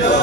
Yo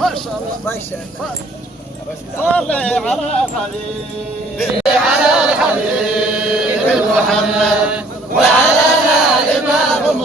ما شاء الله ما شاء الله. صل على الحبيب على الحبيب محمد وعلى آل ما هم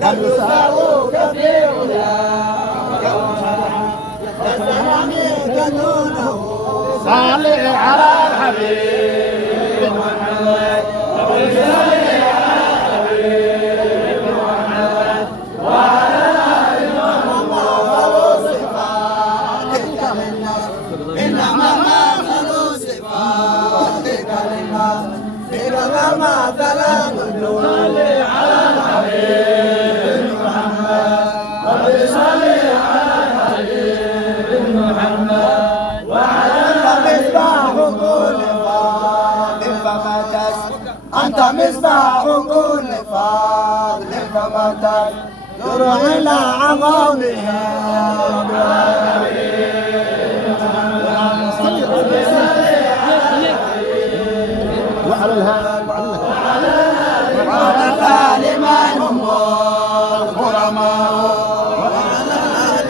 لم يساووك في علاك دونه صل على الحبيب محمد صل على الحبيب محمد وعلى آل محمد صفاتك للناس إنما مثل صفاتك للناس إنما مثل صل على الحبيب محمد صل على الحبيب محمد وعلى مصباح كل فاضل فما تس أنت مصباح كل فاضل فما تس تروح إلى عظامها وعلى الهادي وعلى الآل من هم الغرماء وعلى الآل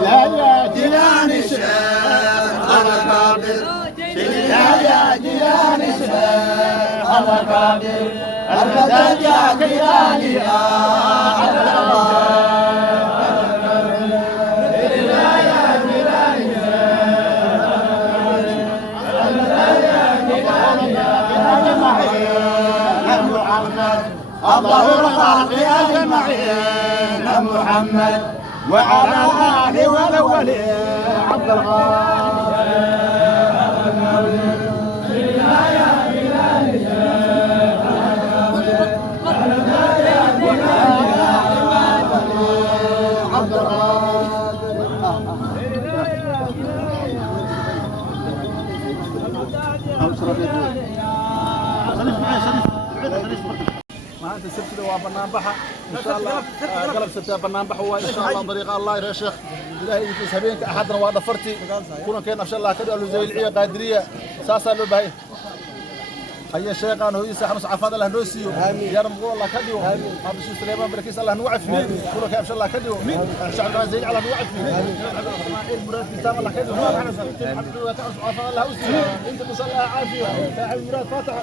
من يا جيلان الشيخ أنا كابر يا جيلان الشيخ أنا كابر المدد يا جيلاني يا الله الخلق أجمعين محمد وعلى آله والأولين عبد الغالي ما أنت سبت له برنامجها إن شاء الله قلب ست برنامجه هو إن شاء الله طريق الله يا شيخ إلهي يكون هبينك أحدنا وضفرتي كنا كنا إن شاء الله كده له زي العيا قادرية ساسا له بهاي هيا شيخ أنا هو يسحب عفاد الله نوسيو يا رب والله كديو ما بشوف سليمان بركيس الله نوعفني كنا كنا إن شاء الله كديو شعبنا زي على نوعفني المراد تام الله كديو ما تعرف عفاد الله وسيو أنت بصلها عافية تعال المراد فاتح